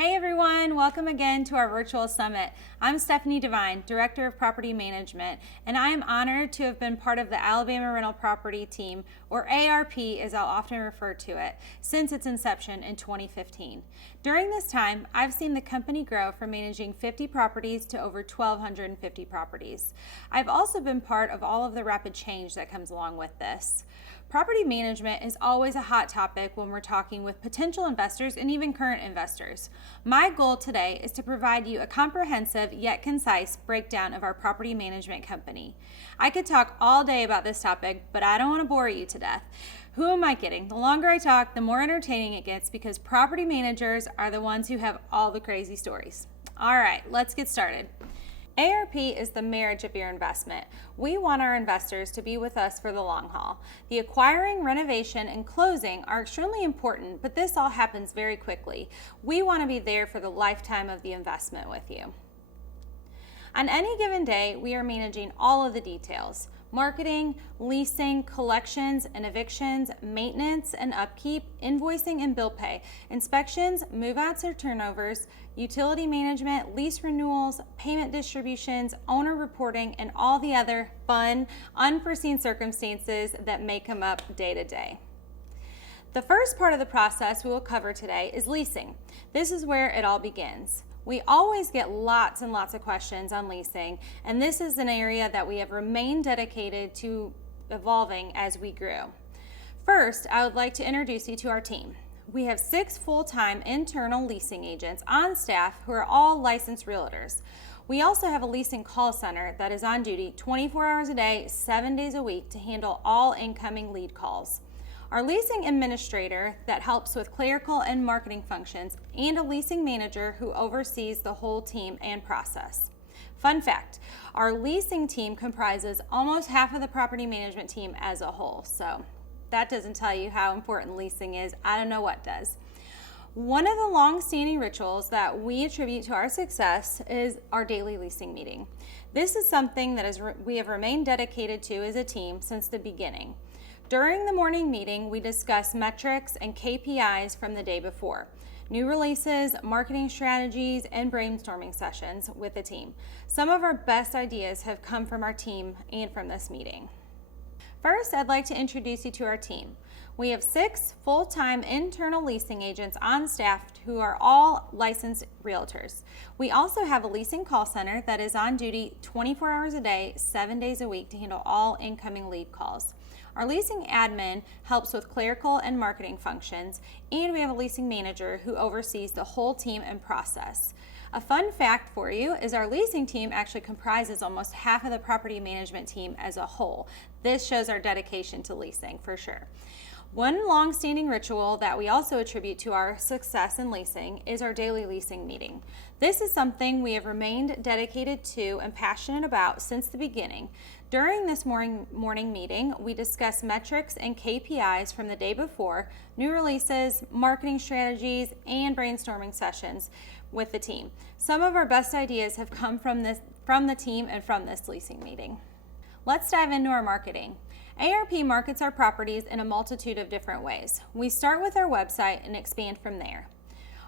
Hey everyone, welcome again to our virtual summit. I'm Stephanie Devine, Director of Property Management, and I am honored to have been part of the Alabama Rental Property Team, or ARP as I'll often refer to it, since its inception in 2015. During this time, I've seen the company grow from managing 50 properties to over 1,250 properties. I've also been part of all of the rapid change that comes along with this. Property management is always a hot topic when we're talking with potential investors and even current investors. My goal today is to provide you a comprehensive yet concise breakdown of our property management company. I could talk all day about this topic, but I don't want to bore you to death. Who am I kidding? The longer I talk, the more entertaining it gets because property managers are the ones who have all the crazy stories. All right, let's get started. ARP is the marriage of your investment. We want our investors to be with us for the long haul. The acquiring, renovation, and closing are extremely important, but this all happens very quickly. We want to be there for the lifetime of the investment with you. On any given day, we are managing all of the details: marketing, leasing, collections and evictions, maintenance and upkeep, invoicing and bill pay, inspections, move-outs or turnovers, utility management, lease renewals, payment distributions, owner reporting, and all the other fun, unforeseen circumstances that may come up day to day. The first part of the process we will cover today is leasing. This is where it all begins. We always get lots and lots of questions on leasing, and this is an area that we have remained dedicated to evolving as we grew. First, I would like to introduce you to our team. We have 6 full-time internal leasing agents on staff who are all licensed realtors. We also have a leasing call center that is on duty 24 hours a day, 7 days a week to handle all incoming lead calls. Our leasing administrator that helps with clerical and marketing functions, and a leasing manager who oversees the whole team and process. Fun fact, our leasing team comprises almost half of the property management team as a whole. So that doesn't tell you how important leasing is. I don't know what does. One of the long-standing rituals that we attribute to our success is our daily leasing meeting. This is something that we have remained dedicated to as a team since the beginning. During the morning meeting, we discuss metrics and KPIs from the day before, new releases, marketing strategies, and brainstorming sessions with the team. Some of our best ideas have come from our team and from this meeting. First, I'd like to introduce you to our team. We have 6 full-time internal leasing agents on staff who are all licensed realtors. We also have a leasing call center that is on duty 24 hours a day, 7 days a week to handle all incoming lead calls. Our leasing admin helps with clerical and marketing functions, and we have a leasing manager who oversees the whole team and process. A fun fact for you is our leasing team actually comprises almost half of the property management team as a whole. This shows our dedication to leasing for sure. One long-standing ritual that we also attribute to our success in leasing is our daily leasing meeting. This is something we have remained dedicated to and passionate about since the beginning. During this morning meeting, we discuss metrics and KPIs from the day before, new releases, marketing strategies, and brainstorming sessions with the team. Some of our best ideas have come from the team and from this leasing meeting. Let's dive into our marketing. ARP markets our properties in a multitude of different ways. We start with our website and expand from there.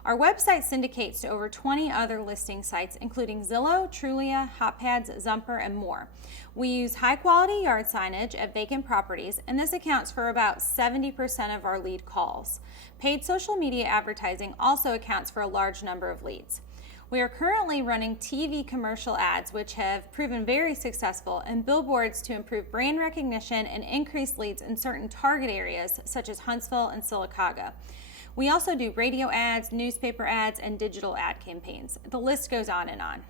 Our website syndicates to over 20 other listing sites, including Zillow, Trulia, HotPads, Zumper, and more. We use high-quality yard signage at vacant properties, and this accounts for about 70% of our lead calls. Paid social media advertising also accounts for a large number of leads. We are currently running TV commercial ads, which have proven very successful, and billboards to improve brand recognition and increase leads in certain target areas, such as Huntsville and Sylacauga. We also do radio ads, newspaper ads, and digital ad campaigns. The list goes on and on.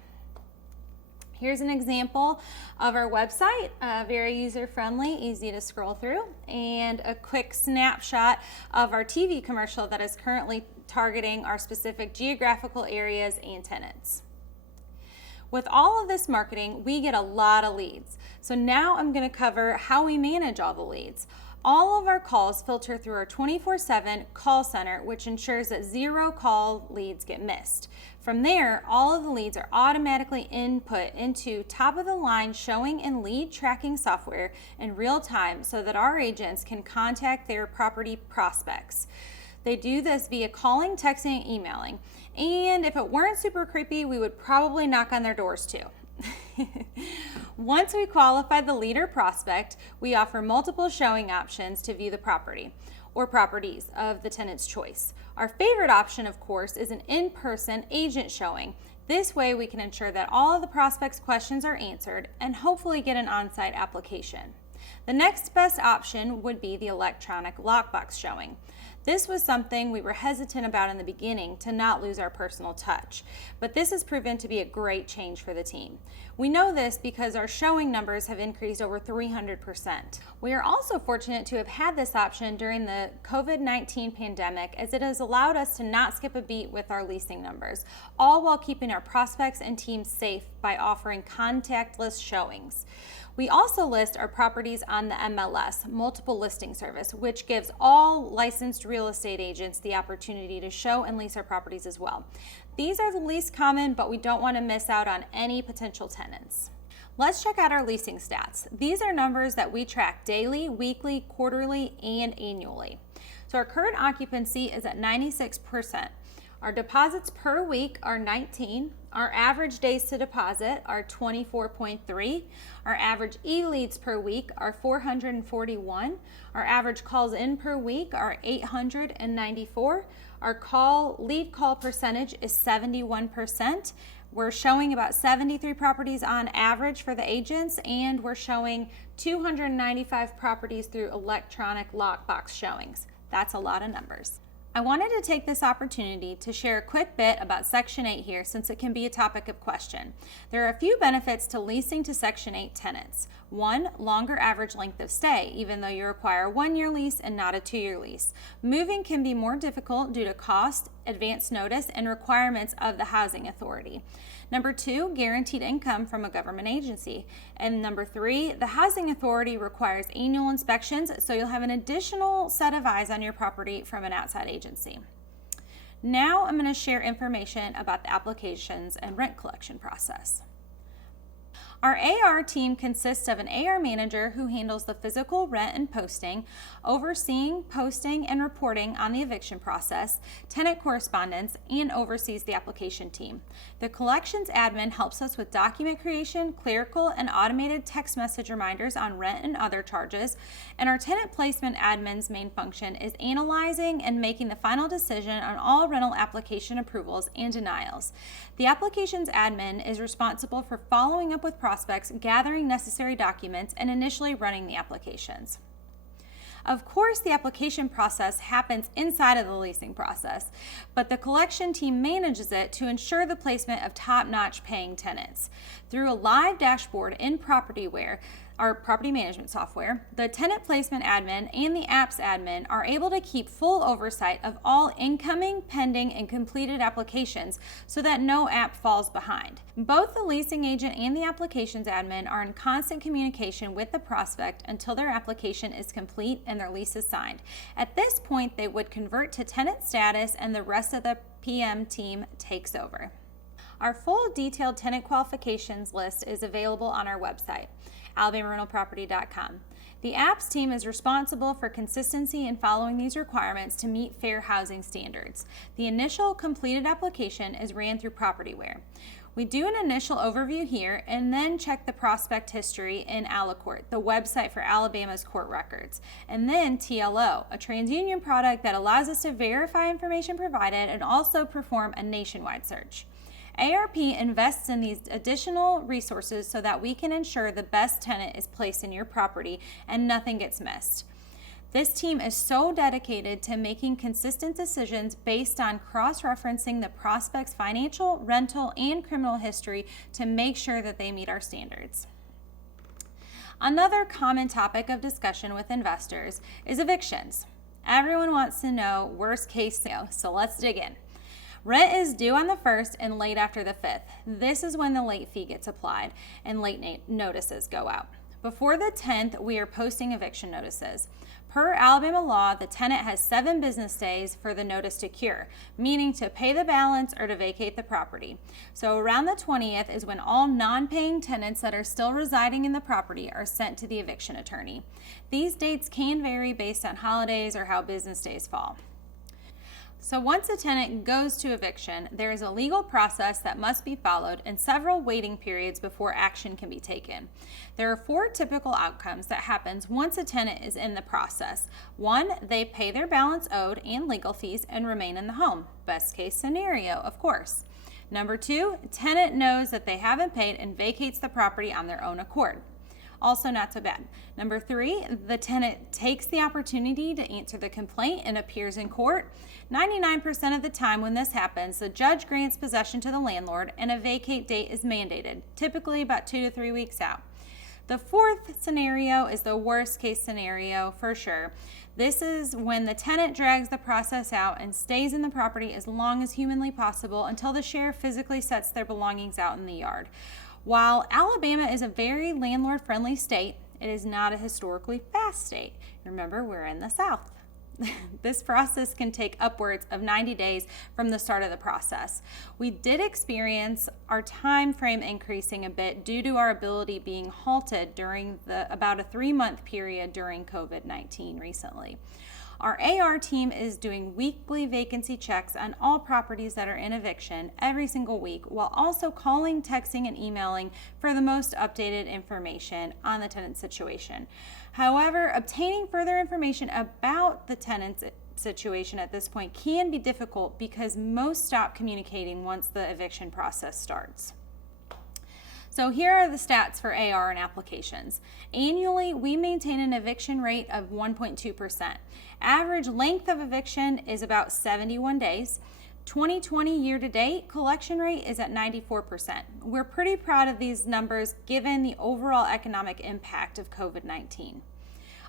Here's an example of our website, very user-friendly, easy to scroll through, and a quick snapshot of our TV commercial that is currently targeting our specific geographical areas and tenants. With all of this marketing, we get a lot of leads. So now I'm going to cover how we manage all the leads. All of our calls filter through our 24/7 call center, which ensures that 0 call leads get missed. From there, all of the leads are automatically input into top-of-the-line showing and lead tracking software in real time so that our agents can contact their property prospects. They do this via calling, texting, and emailing. And if it weren't super creepy, we would probably knock on their doors too. Once we qualify the lead or prospect, we offer multiple showing options to view the property or properties of the tenant's choice. Our favorite option, of course, is an in-person agent showing. This way we can ensure that all of the prospect's questions are answered and hopefully get an on-site application. The next best option would be the electronic lockbox showing. This was something we were hesitant about in the beginning to not lose our personal touch, but this has proven to be a great change for the team. We know this because our showing numbers have increased over 300%. We are also fortunate to have had this option during the COVID-19 pandemic, as it has allowed us to not skip a beat with our leasing numbers, all while keeping our prospects and teams safe by offering contactless showings. We also list our properties on the MLS, Multiple Listing Service, which gives all licensed real estate agents the opportunity to show and lease our properties as well. These are the least common, but we don't want to miss out on any potential tenants. Let's check out our leasing stats. These are numbers that we track daily, weekly, quarterly, and annually. So our current occupancy is at 96%. Our deposits per week are 19. Our average days to deposit are 24.3. Our average e-leads per week are 441. Our average calls in per week are 894. Our lead call percentage is 71%. We're showing about 73 properties on average for the agents, and we're showing 295 properties through electronic lockbox showings. That's a lot of numbers. I wanted to take this opportunity to share a quick bit about Section 8 here, since it can be a topic of question. There are a few benefits to leasing to Section 8 tenants. One, longer average length of stay, even though you require a 1-year lease and not a 2-year lease. Moving can be more difficult due to cost, advance notice, and requirements of the housing authority. Number 2, guaranteed income from a government agency. And number 3, the housing authority requires annual inspections, so you'll have an additional set of eyes on your property from an outside agency. Now I'm going to share information about the applications and rent collection process. Our AR team consists of an AR manager who handles the physical rent and posting, overseeing posting and reporting on the eviction process, tenant correspondence, and oversees the application team. The collections admin helps us with document creation, clerical, and automated text message reminders on rent and other charges, and our tenant placement admin's main function is analyzing and making the final decision on all rental application approvals and denials. The applications admin is responsible for following up with prospects, gathering necessary documents, and initially running the applications. Of course, the application process happens inside of the leasing process, but the collection team manages it to ensure the placement of top-notch paying tenants. Through a live dashboard in PropertyWare, our property management software, the tenant placement admin and the apps admin are able to keep full oversight of all incoming, pending, and completed applications so that no app falls behind. Both the leasing agent and the applications admin are in constant communication with the prospect until their application is complete and their lease is signed. At this point, they would convert to tenant status and the rest of the PM team takes over. Our full detailed tenant qualifications list is available on our website, alabamarentalproperty.com. The apps team is responsible for consistency in following these requirements to meet fair housing standards. The initial completed application is ran through PropertyWare. We do an initial overview here and then check the prospect history in Alicourt, the website for Alabama's court records, and then TLO, a TransUnion product that allows us to verify information provided and also perform a nationwide search. ARP invests in these additional resources so that we can ensure the best tenant is placed in your property and nothing gets missed. This team is so dedicated to making consistent decisions based on cross-referencing the prospect's financial, rental, and criminal history to make sure that they meet our standards. Another common topic of discussion with investors is evictions. Everyone wants to know worst case scenario, so let's dig in. Rent is due on the 1st and late after the 5th. This is when the late fee gets applied and late notices go out. Before the 10th, we are posting eviction notices. Per Alabama law, the tenant has 7 business days for the notice to cure, meaning to pay the balance or to vacate the property. So around the 20th is when all non-paying tenants that are still residing in the property are sent to the eviction attorney. These dates can vary based on holidays or how business days fall. So once a tenant goes to eviction, there is a legal process that must be followed and several waiting periods before action can be taken. There are 4 typical outcomes that happens once a tenant is in the process. 1, they pay their balance owed and legal fees and remain in the home. Best case scenario, of course. Number 2, tenant knows that they haven't paid and vacates the property on their own accord. Also not so bad. Number 3, the tenant takes the opportunity to answer the complaint and appears in court. 99% of the time when this happens, the judge grants possession to the landlord and a vacate date is mandated, typically about 2 to 3 weeks out. The 4th scenario is the worst case scenario for sure. This is when the tenant drags the process out and stays in the property as long as humanly possible until the sheriff physically sets their belongings out in the yard. While Alabama is a very landlord-friendly state, it is not a historically fast state. Remember, we're in the South. This process can take upwards of 90 days from the start of the process. We did experience our time frame increasing a bit due to our ability being halted during about a 3-month period during COVID-19 recently. Our AR team is doing weekly vacancy checks on all properties that are in eviction every single week, while also calling, texting, and emailing for the most updated information on the tenant situation. However, obtaining further information about the tenant's situation at this point can be difficult because most stop communicating once the eviction process starts. So here are the stats for AR and applications. Annually, we maintain an eviction rate of 1.2%. Average length of eviction is about 71 days. 2020 year-to-date collection rate is at 94%. We're pretty proud of these numbers given the overall economic impact of COVID-19.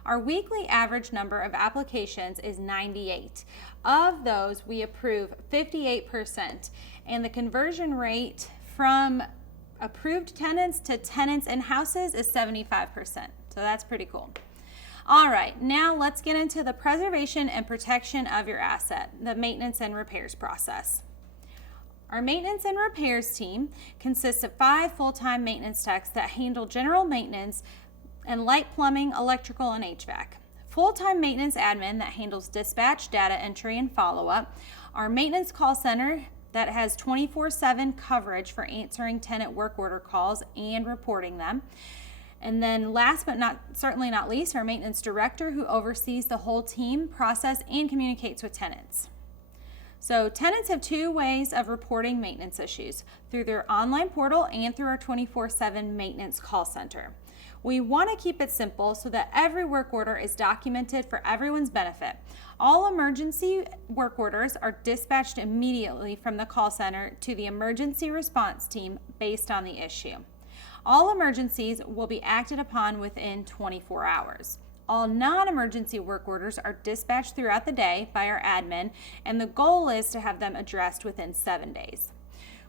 Our weekly average number of applications is 98. Of those, we approve 58%, and the conversion rate from approved tenants to tenants in houses is 75%. So that's pretty cool. All right, now let's get into the preservation and protection of your asset, the maintenance and repairs process. Our maintenance and repairs team consists of 5 full-time maintenance techs that handle general maintenance and light plumbing, electrical, and HVAC. Full-time maintenance admin that handles dispatch, data entry, and follow-up. Our maintenance call center that has 24/7 coverage for answering tenant work order calls and reporting them. And then last but certainly not least, our maintenance director who oversees the whole team process and communicates with tenants. So tenants have 2 ways of reporting maintenance issues, through their online portal and through our 24/7 maintenance call center. We want to keep it simple so that every work order is documented for everyone's benefit. All emergency work orders are dispatched immediately from the call center to the emergency response team based on the issue. All emergencies will be acted upon within 24 hours. All non-emergency work orders are dispatched throughout the day by our admin, and the goal is to have them addressed within 7 days.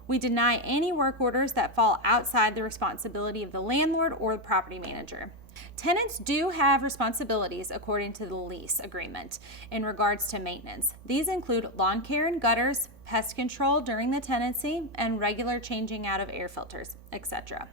We deny any work orders that fall outside the responsibility of the landlord or the property manager. Tenants do have responsibilities according to the lease agreement in regards to maintenance. These include lawn care and gutters, pest control during the tenancy, and regular changing out of air filters, etc.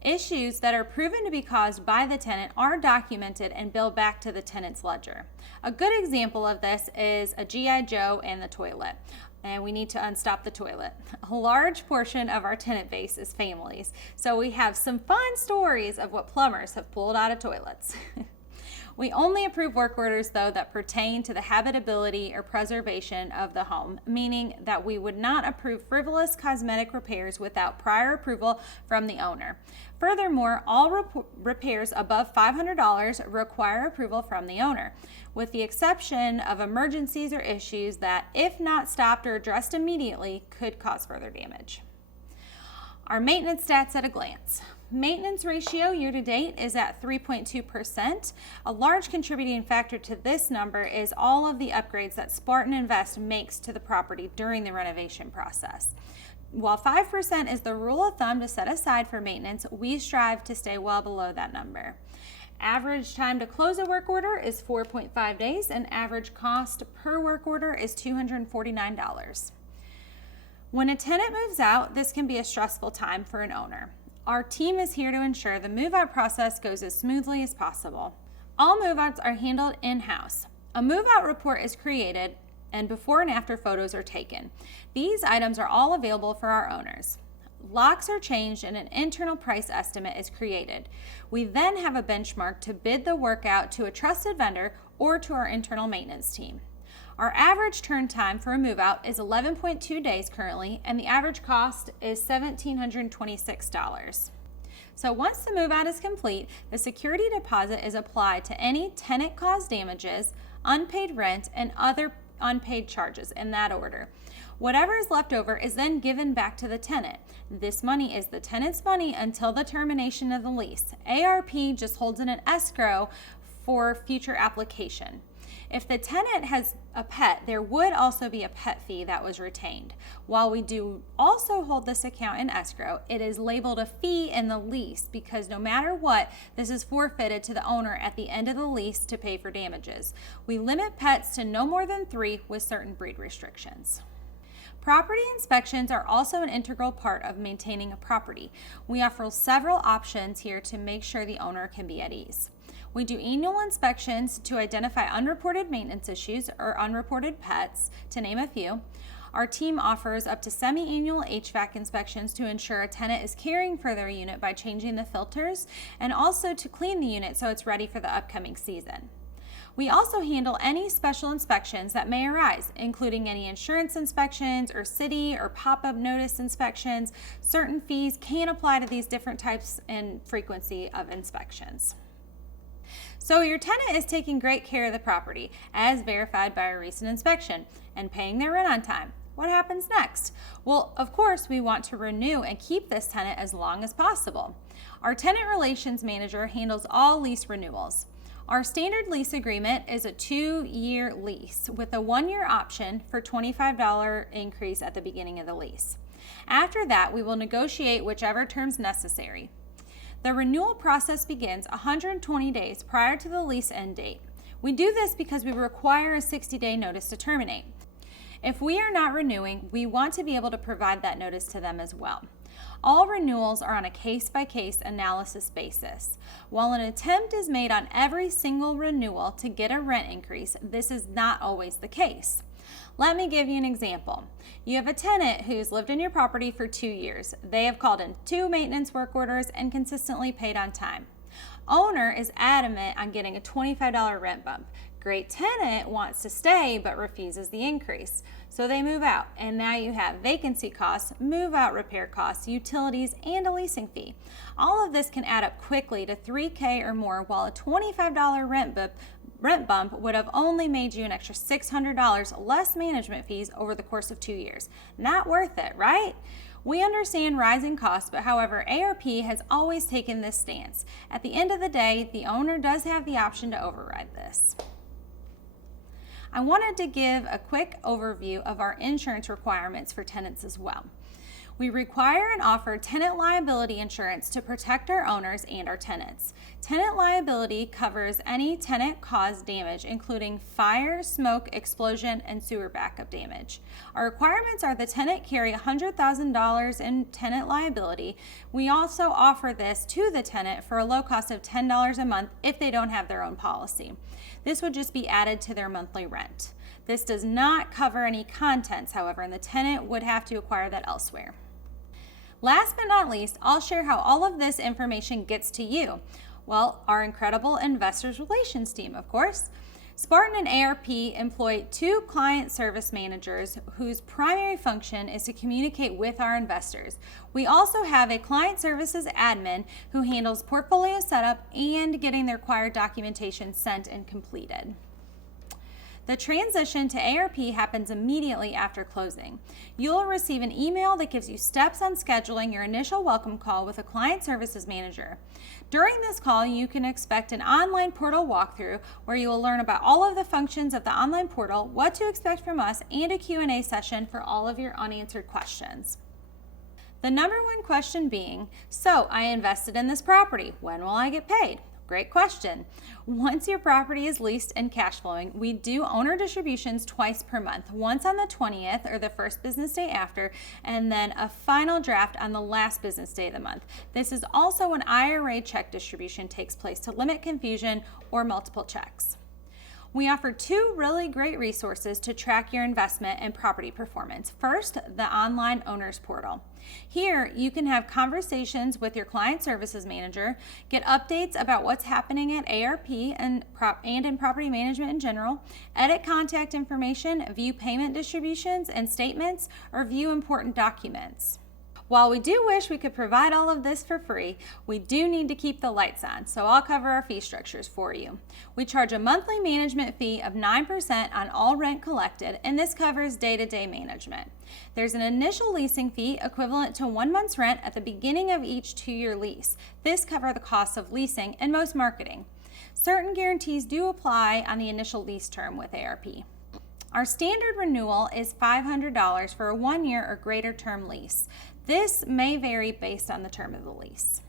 Issues that are proven to be caused by the tenant are documented and billed back to the tenant's ledger. A good example of this is a G.I. Joe and the toilet. And we need to unstop the toilet. A large portion of our tenant base is families, so we have some fun stories of what plumbers have pulled out of toilets. We only approve work orders, though, that pertain to the habitability or preservation of the home, meaning that we would not approve frivolous cosmetic repairs without prior approval from the owner. Furthermore, all repairs above $500 require approval from the owner, with the exception of emergencies or issues that, if not stopped or addressed immediately, could cause further damage. Our maintenance stats at a glance. Maintenance ratio year-to-date is at 3.2%. A large contributing factor to this number is all of the upgrades that Spartan Invest makes to the property during the renovation process. While 5% is the rule of thumb to set aside for maintenance, we strive to stay well below that number. Average time to close a work order is 4.5 days, and average cost per work order is $249. When a tenant moves out, this can be a stressful time for an owner. Our team is here to ensure the move-out process goes as smoothly as possible. All move-outs are handled in-house. A move-out report is created and before and after photos are taken. These items are all available for our owners. Locks are changed and an internal price estimate is created. We then have a benchmark to bid the work out to a trusted vendor or to our internal maintenance team. Our average turn time for a move out is 11.2 days currently, and the average cost is $1,726. So once the move out is complete, the security deposit is applied to any tenant-caused damages, unpaid rent, and other unpaid charges in that order. Whatever is left over is then given back to the tenant. This money is the tenant's money until the termination of the lease. ARP just holds it in escrow for future application. If the tenant has a pet, there would also be a pet fee that was retained. While we do also hold this account in escrow, it is labeled a fee in the lease because no matter what, this is forfeited to the owner at the end of the lease to pay for damages. We limit pets to no more than 3 with certain breed restrictions. Property inspections are also an integral part of maintaining a property. We offer several options here to make sure the owner can be at ease. We do annual inspections to identify unreported maintenance issues or unreported pets, to name a few. Our team offers up to semi-annual HVAC inspections to ensure a tenant is caring for their unit by changing the filters and also to clean the unit so it's ready for the upcoming season. We also handle any special inspections that may arise, including any insurance inspections or city or pop-up notice inspections. Certain fees can apply to these different types and frequency of inspections. So your tenant is taking great care of the property, as verified by a recent inspection, and paying their rent on time. What happens next? Well, of course, we want to renew and keep this tenant as long as possible. Our tenant relations manager handles all lease renewals. Our standard lease agreement is a 2-year lease with a 1-year option for $25 increase at the beginning of the lease. After that, we will negotiate whichever terms necessary. The renewal process begins 120 days prior to the lease end date. We do this because we require a 60-day notice to terminate. If we are not renewing, we want to be able to provide that notice to them as well. All renewals are on a case-by-case analysis basis. While an attempt is made on every single renewal to get a rent increase, this is not always the case. Let me give you an example. You have a tenant who's lived in your property for 2 years. They have called in 2 maintenance work orders and consistently paid on time. Owner is adamant on getting a $25 rent bump. Great tenant wants to stay but refuses the increase. So they move out, and now you have vacancy costs, move out repair costs, utilities, and a leasing fee. All of this can add up quickly to $3,000 or more, while a $25 rent bump would have only made you an extra $600 less management fees over the course of 2 years. Not worth it, right? We understand rising costs, but however, ARP has always taken this stance. At the end of the day, the owner does have the option to override this. I wanted to give a quick overview of our insurance requirements for tenants as well. We require and offer tenant liability insurance to protect our owners and our tenants. Tenant liability covers any tenant-caused damage, including fire, smoke, explosion, and sewer backup damage. Our requirements are the tenant carry $100,000 in tenant liability. We also offer this to the tenant for a low cost of $10 a month if they don't have their own policy. This would just be added to their monthly rent. This does not cover any contents, however, and the tenant would have to acquire that elsewhere. Last but not least, I'll share how all of this information gets to you. Well, our incredible investors relations team, of course. Spartan and ARP employ 2 client service managers whose primary function is to communicate with our investors. We also have a client services admin who handles portfolio setup and getting the required documentation sent and completed. The transition to ARP happens immediately after closing. You'll receive an email that gives you steps on scheduling your initial welcome call with a client services manager. During this call, you can expect an online portal walkthrough where you will learn about all of the functions of the online portal, what to expect from us, and a Q&A session for all of your unanswered questions. The number one question being, so I invested in this property, when will I get paid? Great question. Once your property is leased and cash flowing, we do owner distributions twice per month, once on the 20th or the first business day after, and then a final draft on the last business day of the month. This is also when IRA check distribution takes place to limit confusion or multiple checks. We offer two really great resources to track your investment and property performance. First, the online owners portal. Here, you can have conversations with your client services manager, get updates about what's happening at ARP and in property management in general, edit contact information, view payment distributions and statements, or view important documents. While we do wish we could provide all of this for free, we do need to keep the lights on, so I'll cover our fee structures for you. We charge a monthly management fee of 9% on all rent collected, and this covers day-to-day management. There's an initial leasing fee equivalent to 1 month's rent at the beginning of each 2-year lease. This covers the costs of leasing and most marketing. Certain guarantees do apply on the initial lease term with ARP. Our standard renewal is $500 for a 1-year or greater term lease. This may vary based on the term of the lease.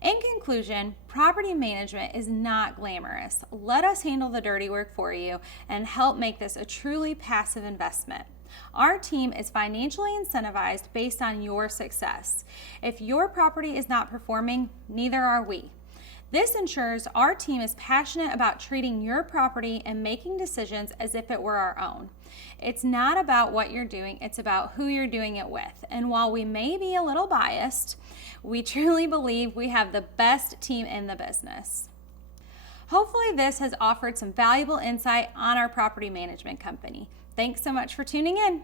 In conclusion, property management is not glamorous. Let us handle the dirty work for you and help make this a truly passive investment. Our team is financially incentivized based on your success. If your property is not performing, neither are we. This ensures our team is passionate about treating your property and making decisions as if it were our own. It's not about what you're doing, it's about who you're doing it with. And while we may be a little biased, we truly believe we have the best team in the business. Hopefully this has offered some valuable insight on our property management company. Thanks so much for tuning in.